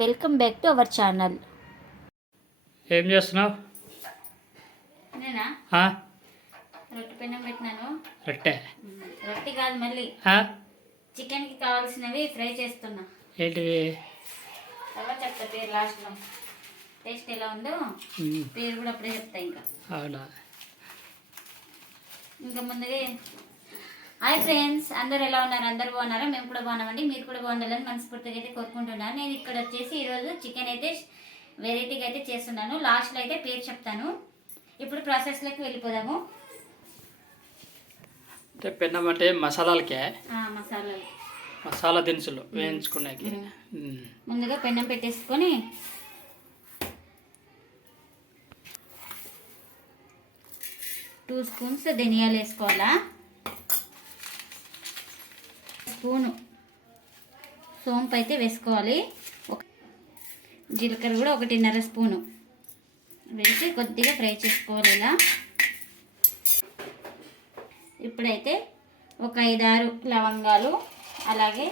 Welcome back to our channel. ఏం చేస్తున్నావు? నేనా? రొట్టె పెన్నం పెట్టినాను. రొట్టె? రొట్టె కాదు మళ్ళీ? చికెన్కి కావాల్సినవి ఫ్రై చేస్తున్నా. ఏంటివి? తర్వాత చెప్తా పేరు లాస్ట్లో. టేస్ట్ ఎలా ఉందో పేరు కూడా అప్పుడే చెప్తా ఇంకా. అవునా? ఇంకా ముందుగా హాయ్ ఫ్రెండ్స్ అందరు ఎలా ఉన్నారు? అందరు బాగున్నారా? మేము కూడా బాగున్నామండి. మీరు కూడా బాగుండాలని మనస్ఫూర్తిగా అయితే కోరుకుంటున్నాను. నేను ఇక్కడ వచ్చేసి ఈరోజు చికెన్ అయితే వెరైటీగా అయితే చేస్తున్నాను. లాస్ట్లో అయితే పేరు చెప్తాను. ఇప్పుడు ప్రాసెస్లోకి వెళ్ళిపోదాము. అంటే పెన్నం అంటే మసాలాలకే మసాలాలు. మసాలా దినుసులు. ఉమ్. ముందుగా పెన్నం పెట్టేసుకొని టూ స్పూన్స్ ధనియాలు వేసుకోవాలా? స్పూను సోంపు అయితే వేసుకోవాలి. ఒక జీలకర్ర కూడా ఒకటిన్నర స్పూను. వేసి కొద్దిగా ఫ్రై చేసుకోవాలి ఇలా. ఇప్పుడైతే ఒక ఐదారు లవంగాలు అలాగే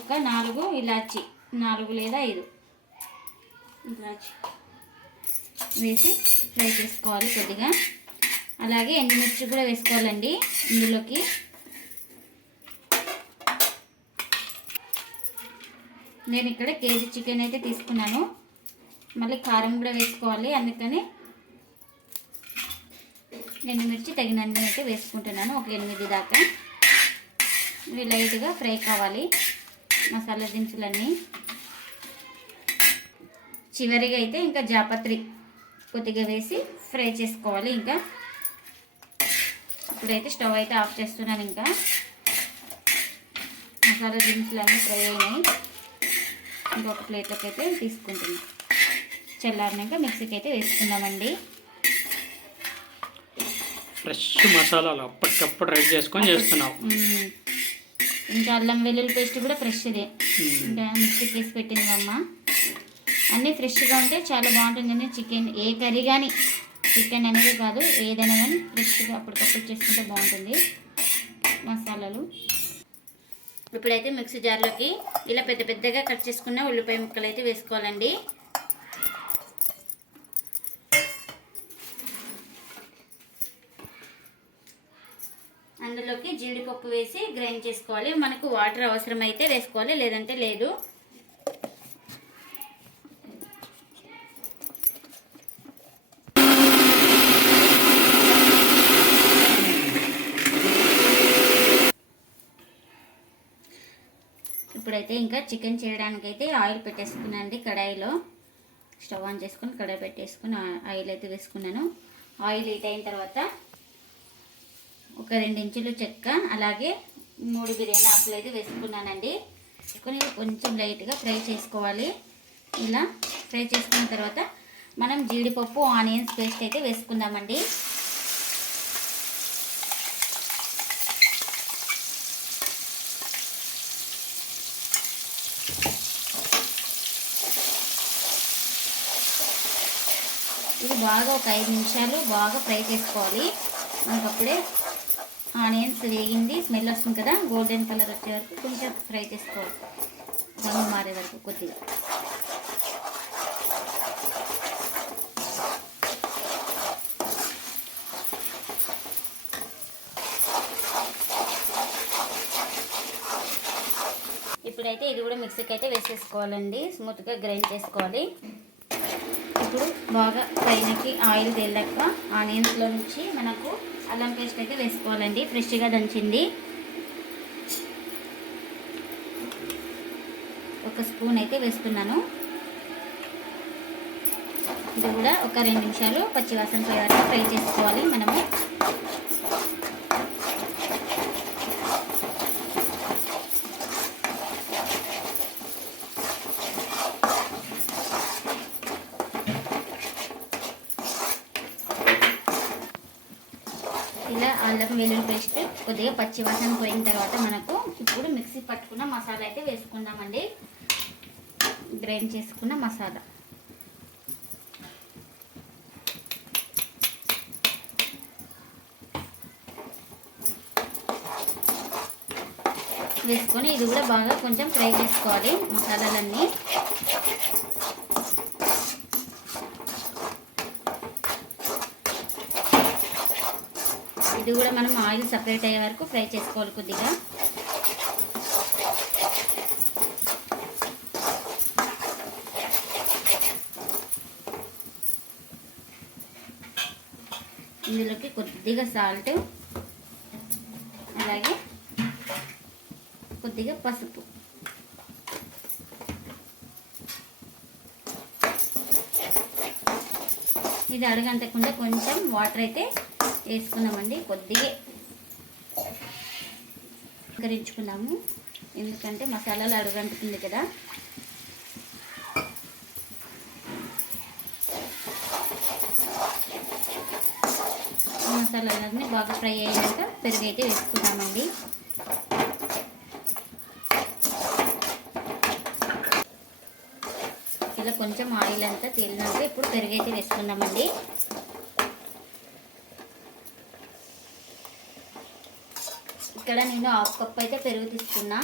ఒక నాలుగు ఇలాచి నాలుగు లేదా ఐదు ఇలాచి వేసి ఫ్రై చేసుకోవాలి కొద్దిగా. అలాగే ఎండుమిర్చి కూడా వేసుకోవాలండి ఇందులోకి. నేను ఇక్కడ కేజీ చికెన్ అయితే తీసుకున్నాను. మళ్ళీ కారం కూడా వేసుకోవాలి. అందుకని ఎండుమిర్చి తగినన్ని అయితే వేసుకుంటున్నాను. ఒక ఎనిమిది దాకా. ఇవి లైట్గా ఫ్రై కావాలి. మసాలా దినుసులన్నీ. చివరిగా అయితే ఇంకా జాపత్రి కొద్దిగా వేసి ఫ్రై చేసుకోవాలి ఇంకా. ఇప్పుడైతే స్టవ్ అయితే ఆఫ్ చేస్తున్నాను ఇంకా. మసాలా దినుసులు అన్నీ ఫ్రై అయినాయి. ఇంకొక ప్లేట్లోకి అయితే తీసుకుంటున్నాం. చల్లారినాక మిక్సీకి అయితే వేసుకుందామండి. ఫ్రెష్ మసాలాలు అప్పటికప్పుడు రెడీ చేసుకొని చేస్తున్నావు. ఇంకా అల్లం వెల్లుల్లి పేస్ట్ కూడా ఫ్రెష్దే. ఇంకా మిక్సీకి వేసి పెట్టింది అమ్మ. అన్నీ ఫ్రెష్గా ఉంటే చాలా బాగుంటుందండి చికెన్. ఏ కర్రీ కానీ చికెన్ అనేది కాదు ఏదైనా కానీ ఫ్రెష్గా అప్పటికప్పుడు చేసుకుంటే బాగుంటుంది. మసాలాలు. ఇప్పుడైతే మిక్సీ జార్లోకి ఇలా పెద్ద పెద్దగా కట్ చేసుకున్న ఉల్లిపాయ ముక్కలు అయితే వేసుకోవాలండి. అందులోకి జీడిపప్పు వేసి గ్రైండ్ చేసుకోవాలి. మనకు వాటర్ అవసరమైతే వేసుకోవాలి లేదంటే లేదు. ఇప్పుడైతే ఇంకా చికెన్ చేయడానికి అయితే ఆయిల్ పెట్టేసుకున్నానండి కడాయిలో. స్టవ్ ఆన్ చేసుకుని కడాయి పెట్టేసుకుని ఆయిల్ అయితే వేసుకున్నాను. ఆయిల్ హీట్ అయిన తర్వాత ఒక రెండు ఇంచులు చెక్క అలాగే మూడు బిర్యానీ ఆకులు అయితే వేసుకున్నానండి. వేసుకొని కొంచెం లైట్గా ఫ్రై చేసుకోవాలి. ఇలా ఫ్రై చేసుకున్న తర్వాత మనం జీడిపప్పు ఆనియన్స్ పేస్ట్ అయితే వేసుకుందామండి. ఇది బాగా ఒక ఐదు నిమిషాలు బాగా ఫ్రై చేసుకోవాలి. మనకు అప్పుడే ఆనియన్స్ వేగింది. స్మెల్ వస్తుంది కదా గోల్డెన్ కలర్ వచ్చే వరకు కొంచెం ఫ్రై చేసుకోవాలి. రంగు మారే వరకు కొద్దిగా. ఇప్పుడైతే ఇది కూడా మిక్సీకి అయితే వేసేసుకోవాలండి. స్మూత్గా గ్రైండ్ చేసుకోవాలి. ఇప్పుడు బాగా పైనకి ఆయిల్ తేలాక ఆనియన్స్లో నుంచి మనకు అల్లం పేస్ట్ అయితే వేసుకోవాలండి. ఫ్రెష్గా దంచింది. ఒక స్పూన్ అయితే వేస్తున్నాను. ఇది కూడా ఒక రెండు నిమిషాలు పచ్చివాసన పోయే ఫ్రై చేసుకోవాలి మనము ఇలా అల్లం వెల్లుల్లి పేస్ట్ కొద్దిగా పచ్చివాసన పోయిన తర్వాత మనకు ఇప్పుడు మిక్సీ పట్టుకున్న మసాలా అయితే వేసుకుందామండి. గ్రైండ్ చేసుకున్న మసాలా. వేసుకొని ఇది కూడా బాగా కొంచెం ఫ్రై చేసుకోవాలి మసాలాలన్నీ. ఇది కూడా మనం ఆయిల్ సపరేట్ అయ్యే వరకు ఫ్రై చేసుకోవాలి కొద్దిగా. ఇందులోకి కొద్దిగా సాల్ట్ అలాగే కొద్దిగా పసుపు. ఇది అడగంటకుండా కొంచెం వాటర్ అయితే వేసుకున్నామండి కొద్దిగా కరించుకున్నాము ఎందుకంటే మసాలాలు అడుగంటుతుంది కదా. మసాలాలన్నీ బాగా ఫ్రై అయ్యాక పెరుగు అయితే వేసుకున్నామండి ఇలా కొంచెం ఆయిల్ అంతా తేలినాక ఇప్పుడు పెరుగు అయితే వేసుకున్నామండి ఇక్కడ నేను హాఫ్ కప్ అయితే పెరుగు తీసుకున్నా.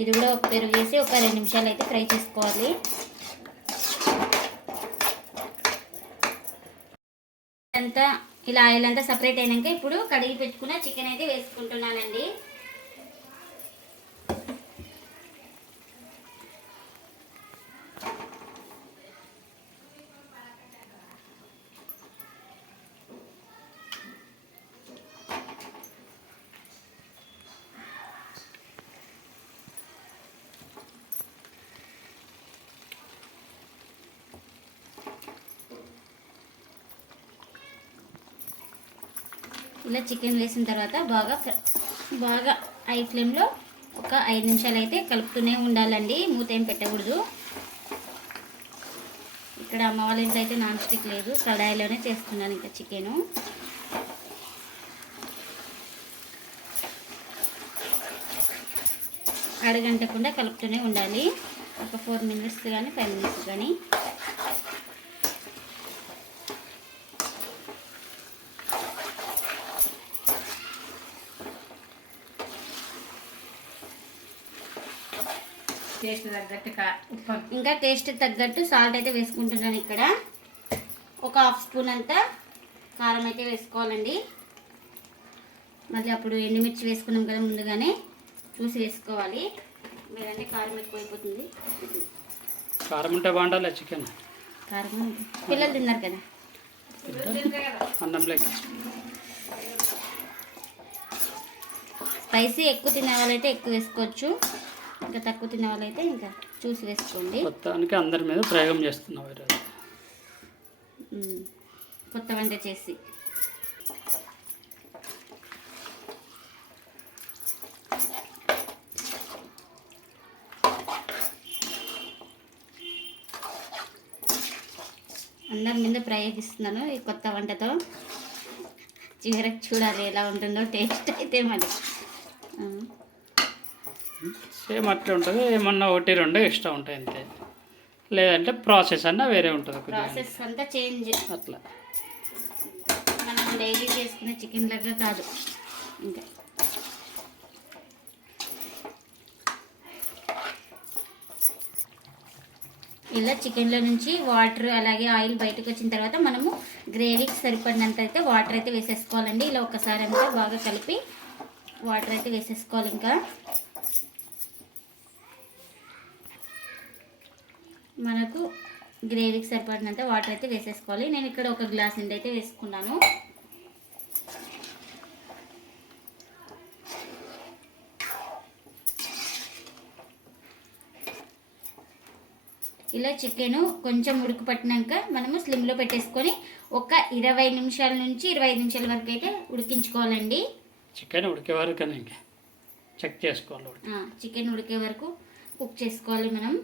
ఇది కూడా ఒక పెరుగు వేసి ఒక రెండు నిమిషాలు అయితే ఫ్రై చేసుకోవాలి. అంతా ఇలా ఆయిల్ అంతా సపరేట్ అయినాక ఇప్పుడు కడిగి పెట్టుకున్న చికెన్ అయితే వేసుకుంటున్నానండి. ఇలా చికెన్ వేసిన తర్వాత బాగా బాగా హై ఫ్లేమ్లో ఒక ఐదు నిమిషాలు అయితే కలుపుతూనే ఉండాలండి. మూత ఏం పెట్టకూడదు. ఇక్కడ అమ్మ వాళ్ళ ఇంట్లో అయితే నాన్ స్టిక్ లేదు. కడాయిలోనే చేస్తున్నాను ఇంకా చికెను. అడగంటకుండా కలుపుతూనే ఉండాలి. ఒక ఫోర్ మినిట్స్ కానీ ఫైవ్ మినిట్స్ కానీ. టేస్ట్ తగ్గట్టు ఉప్పు. ఇంకా టేస్ట్ తగ్గట్టు సాల్ట్ అయితే వేసుకుంటున్నాను ఇక్కడ. ఒక హాఫ్ స్పూన్ అంతా కారం అయితే వేసుకోవాలండి. మళ్ళీ అప్పుడు ఎండుమిర్చి వేసుకున్నాం కదా ముందుగానే చూసి వేసుకోవాలి. లేదంటే కారం ఎక్కువైపోతుంది. కారం ఉంటే బాగుండాలి చికెన్ కారం పిల్లలు తిన్నారు కదా. అన్నంలోకి స్పైసీ ఎక్కువ తినే వాళ్ళైతే ఎక్కువ వేసుకోవచ్చు. ఇంకా తక్కువ తినే వాళ్ళైతే ఇంకా చూసి వేసుకోండి. మొత్తానికి అందరి మీద ప్రయోగం ఈరోజు ఉమ్, కొత్త వంట చేసి. అందరి మీద ప్రయోగిస్తున్నాను ఈ కొత్త వంటతో. చివరికి చూడాలి ఎలా ఉంటుందో టేస్ట్ అయితే మరి. సేమ్ అట్లే ఉంటుంది. ఏమన్నా ఒకటి రెండు ఎక్స్ట్రా ఉంటాయి అంతే. లేదంటే ప్రాసెస్ అన్నా వేరే ఉంటుంది ప్రాసెస్ అంతా చేంజ్. అట్లా. మనం డైలీ చేసుకునే చికెన్ లాగా కాదు. ఇంకా. ఇలా చికెన్లో నుంచి వాటర్ అలాగే ఆయిల్ బయటకు వచ్చిన తర్వాత మనము గ్రేవీకి సరిపడినంత అయితే వాటర్ అయితే వేసేసుకోవాలండి. ఇలా ఒకసారి అంతా బాగా కలిపి వాటర్ అయితే వేసేసుకోవాలి ఇంకా మనకు గ్రేవీకి సరిపడినంత వాటర్ అయితే వేసేసుకోవాలి. నేను ఇక్కడ ఒక గ్లాస్ నిండి అయితే వేసుకున్నాను. ఇలా చికెన్ కొంచెం ఉడుకు పట్టినాక మనము స్లిమ్లో పెట్టేసుకొని ఒక ఇరవై నిమిషాల నుంచి ఇరవై ఐదు నిమిషాల వరకు అయితే ఉడికించుకోవాలండి. చికెన్ ఉడికే వరకు చెక్ చేసుకోవాలి చికెన్ ఉడికే వరకు కుక్ చేసుకోవాలి మనం.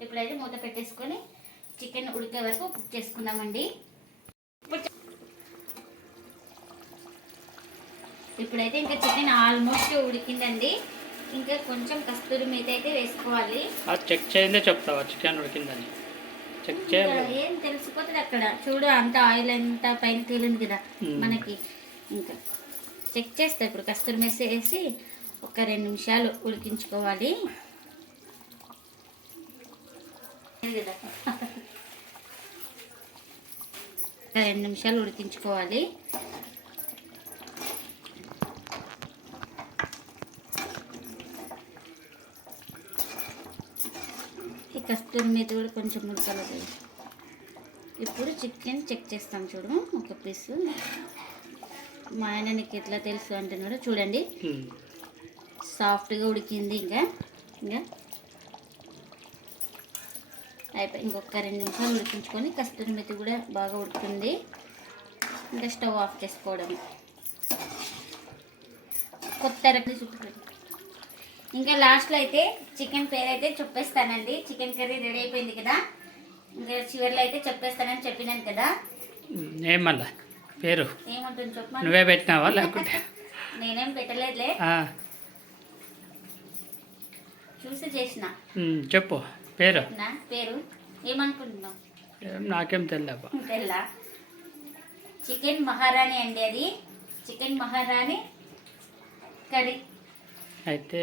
ఇప్పుడైతే మూత పెట్టేసుకొని చికెన్ ఉడికే వరకు కుక్ చేసుకుందామండి. ఇప్పుడు- ఇప్పుడైతే ఇంకా చికెన్ ఆల్మోస్ట్ ఉడికిందండి. ఇంకా కొంచెం కస్తూరి మీద అయితే వేసుకోవాలి. చెక్ చేయందే చెప్తావా చికెన్ ఉడికిందని? చెక్ చేయాలి ఏం తెలిసిపోతుంది అక్కడ? చూడు అంత ఆయిల్ అంతా పైన తేలింది కదా. మనకి. ఇంకా చెక్ చేస్తా ఇప్పుడు కస్తూరి మెస్ వేసి ఒక రెండు నిమిషాలు ఉడికించుకోవాలి ఇది కదా. ఒక రెండు నిమిషాలు ఉడికించుకోవాలి. ఈ కస్తూరి మీద కూడా కొంచెం ఉడకలేదు. ఇప్పుడు చికెన్ చెక్ చేస్తాం చూడు ఒక పీస్. మా ఆయన నీకు ఎట్లా తెలుసు అంటున్నాడు చూడండి. సాఫ్ట్గా ఉడికింది ఇంకా. ఇంకా అయిపోయి ఇంకొక రెండు నిమిషాలు ఉడికించుకొని కస్తూరి మెత్తి కూడా బాగా ఉడుకుతుంది. ఇంకా స్టవ్ ఆఫ్ చేసుకోవడం. కొత్త రకం ఇంకా లాస్ట్లో అయితే చికెన్ పేరు అయితే చెప్పేస్తానండి. చికెన్ కర్రీ రెడీ అయిపోయింది కదా. ఇంకా చివరిలో అయితే చెప్పేస్తానని చెప్పినాను కదా. ఉమ్, ఏం మళ్ళా? పేరు? ఏముంటుంది చెప్పమని నువ్వే పెట్టినావా లేకుంటే? నేనేం పెట్టలేదులే. చూసి చేసిన. చెప్పు. పేరు? నా పేరు ఏమనుకుంటున్నావు? ఏం నాకేం తెలియదు తెల్లా? చికెన్ మహారాణి అండి అది. చికెన్ మహారాణి కర్రీ. అయితే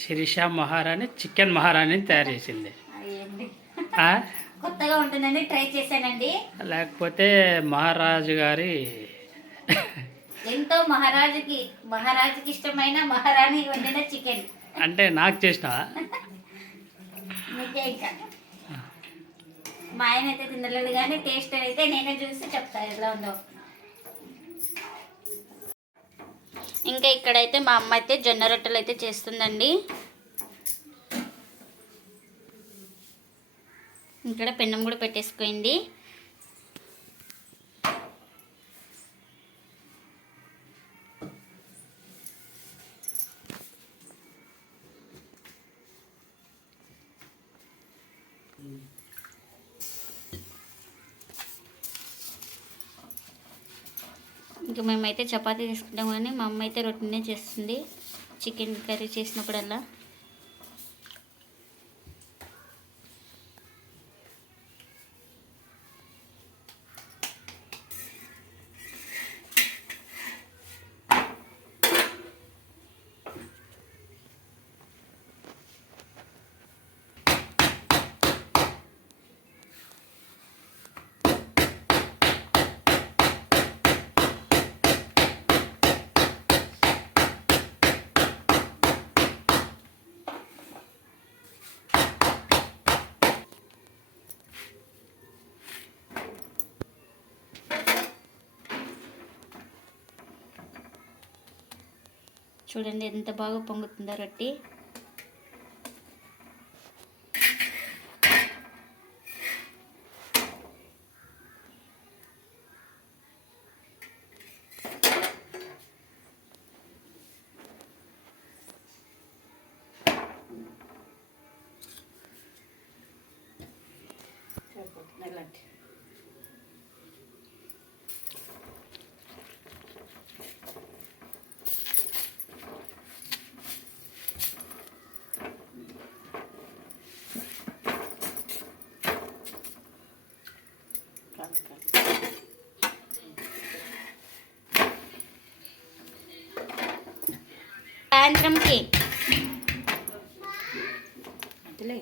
శిరీష మహారాణి చికెన్ మహారాణిని తయారు చేసింది. అయ్యండి ఆ? కొత్తగా ఉంటుందని ట్రై చేశానండి. లేకపోతే మహారాజు గారి ఎంతో మహారాజుకి మహారాజుకి ఇష్టమైన మహారాణి వండిన చికెన్. అంటే నాకు చేసినావా? ఇంకా మా ఆయన అయితే తినలేదు కానీ టేస్ట్ అయితే నేనే చూసి చెప్తా ఎలా ఉందో. ఇంకా ఇక్కడైతే మా అమ్మ అయితే జొన్న రొట్టెలు అయితే చేస్తుందండి. ఇక్కడ పెన్నం కూడా పెట్టేసుకుంది ఇంకా మేమైతే చపాతీ తీసుకుంటాం కానీ మా అమ్మ అయితే రొట్టెనే చేస్తుంది చికెన్ కర్రీ చేసినప్పుడల్లా. చూడండి ఎంత బాగా పొంగుతుందో రొట్టి. నెలంటి సాయంత్రంకి అంతలే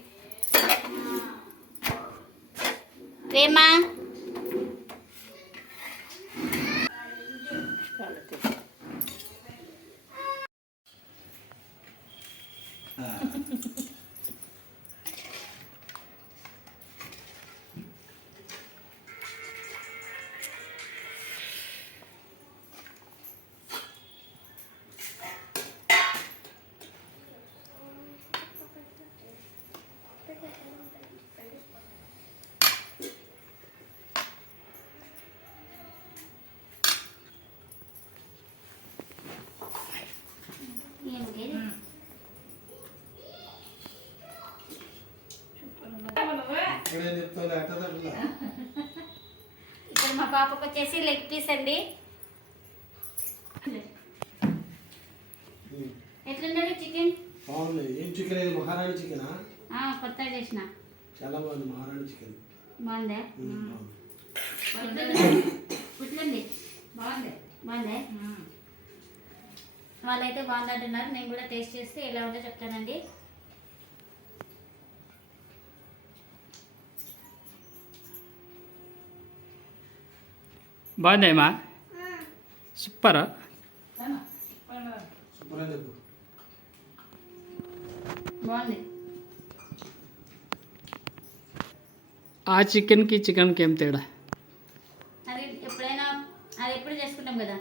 ఇక్కడే మా పాపకు వచ్చేసి లెగ్ పీస్ అండి. ఎట్లున్నది చికెన్? బాగుంది. ఏం చికెన్ ఇది? మహారాణి చికెనా? కొత్తగా చేసిన. చాలా బాగుంది మహారాణి చికెన్. బాగుందా? బాగుంది. బాగుందా? వాళ్ళైతే బాగుంది. అంటున్నారు నేను కూడా టేస్ట్ చేస్తే ఎలా ఉందో చెప్తానండి. బాగుందేమా సూపరా. బాగుంది ఆ చికెన్కి చికెన్కి ఏం తేడా? అది ఎప్పుడైనా అది ఎప్పుడు చేసుకుంటాం కదా?